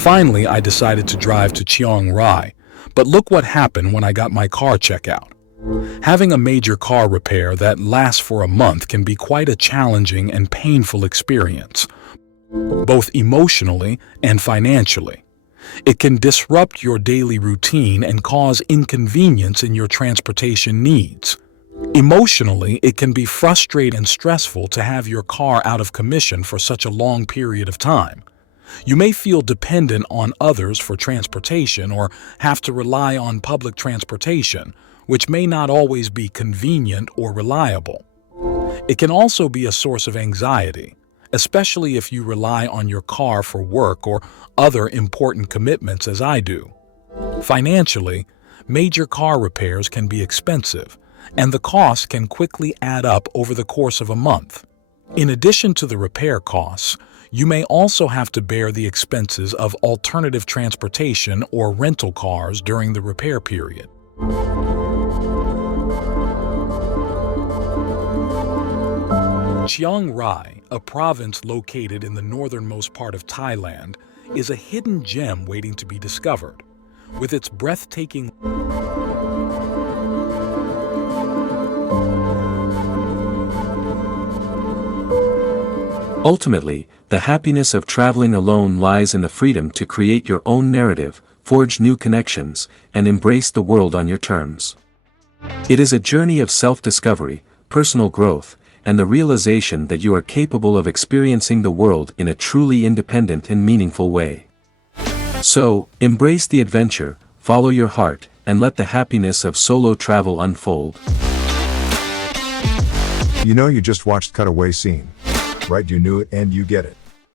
Finally, I decided to drive to Chiang Rai, but look what happened when I got my car check out. Having a major car repair that lasts for a month can be quite a challenging and painful experience, both emotionally and financially. It can disrupt your daily routine and cause inconvenience in your transportation needs. Emotionally, it can be frustrating and stressful to have your car out of commission for such a long period of time. You may feel dependent on others for transportation or have to rely on public transportation, which may not always be convenient or reliable. It can also be a source of anxiety, especially if you rely on your car for work or other important commitments as I do. Financially, major car repairs can be expensive, and the costs can quickly add up over the course of a month. In addition to the repair costs, you may also have to bear the expenses of alternative transportation or rental cars during the repair period. Chiang Rai, a province located in the northernmost part of Thailand, is a hidden gem waiting to be discovered. With its breathtaking Ultimately, the happiness of traveling alone lies in the freedom to create your own narrative, forge new connections, and embrace the world on your terms. It is a journey of self-discovery, personal growth, and the realization that you are capable of experiencing the world in a truly independent and meaningful way. So, embrace the adventure, follow your heart, and let the happiness of solo travel unfold. You know you just watched Cutaway Scene. Right, you knew it and you get it.